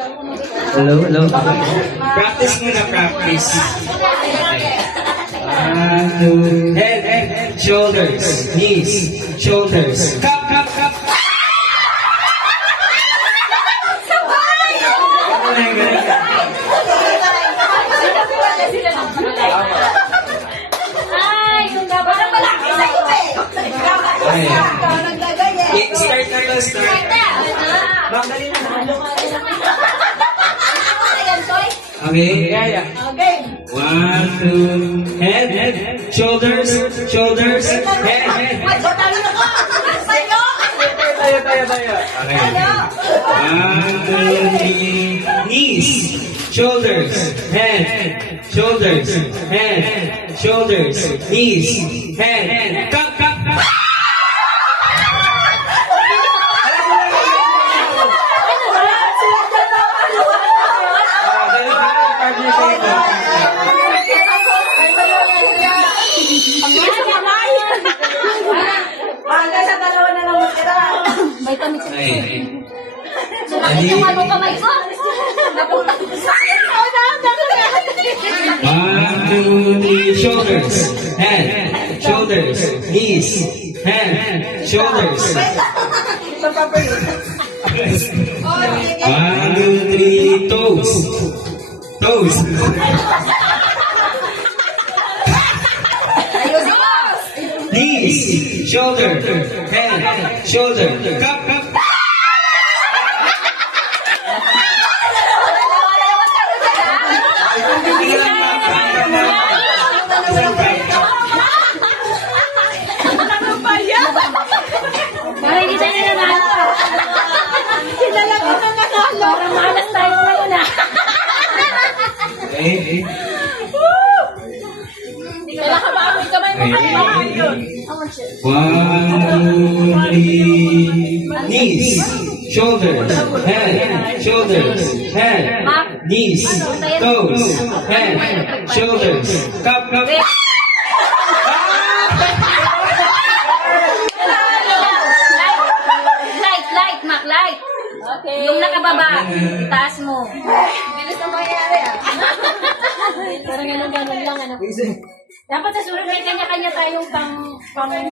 Hello, hello. Practice muna, practice. Head, shoulders, knees, shoulders. Cup, cup, cup. Start na to, start. Okay. One, two, head, shoulders, head. Okay. One, two, three, knees, shoulders, head, knees, head. Cup, cup, cup. One, two, three, shoulders, head, knees, head, shoulders. One, two, three, toes. Knees, shoulder, head, cup, cup. Okay. One, two, three. Knees, shoulders, head, knees, toes, head, shoulders. Cup, cup. Light. Okay. Yung nakababa, taas mo. Bilis na mangyari Parang ganun lang. Dapat sa sulit may kanya-kanya tayong pang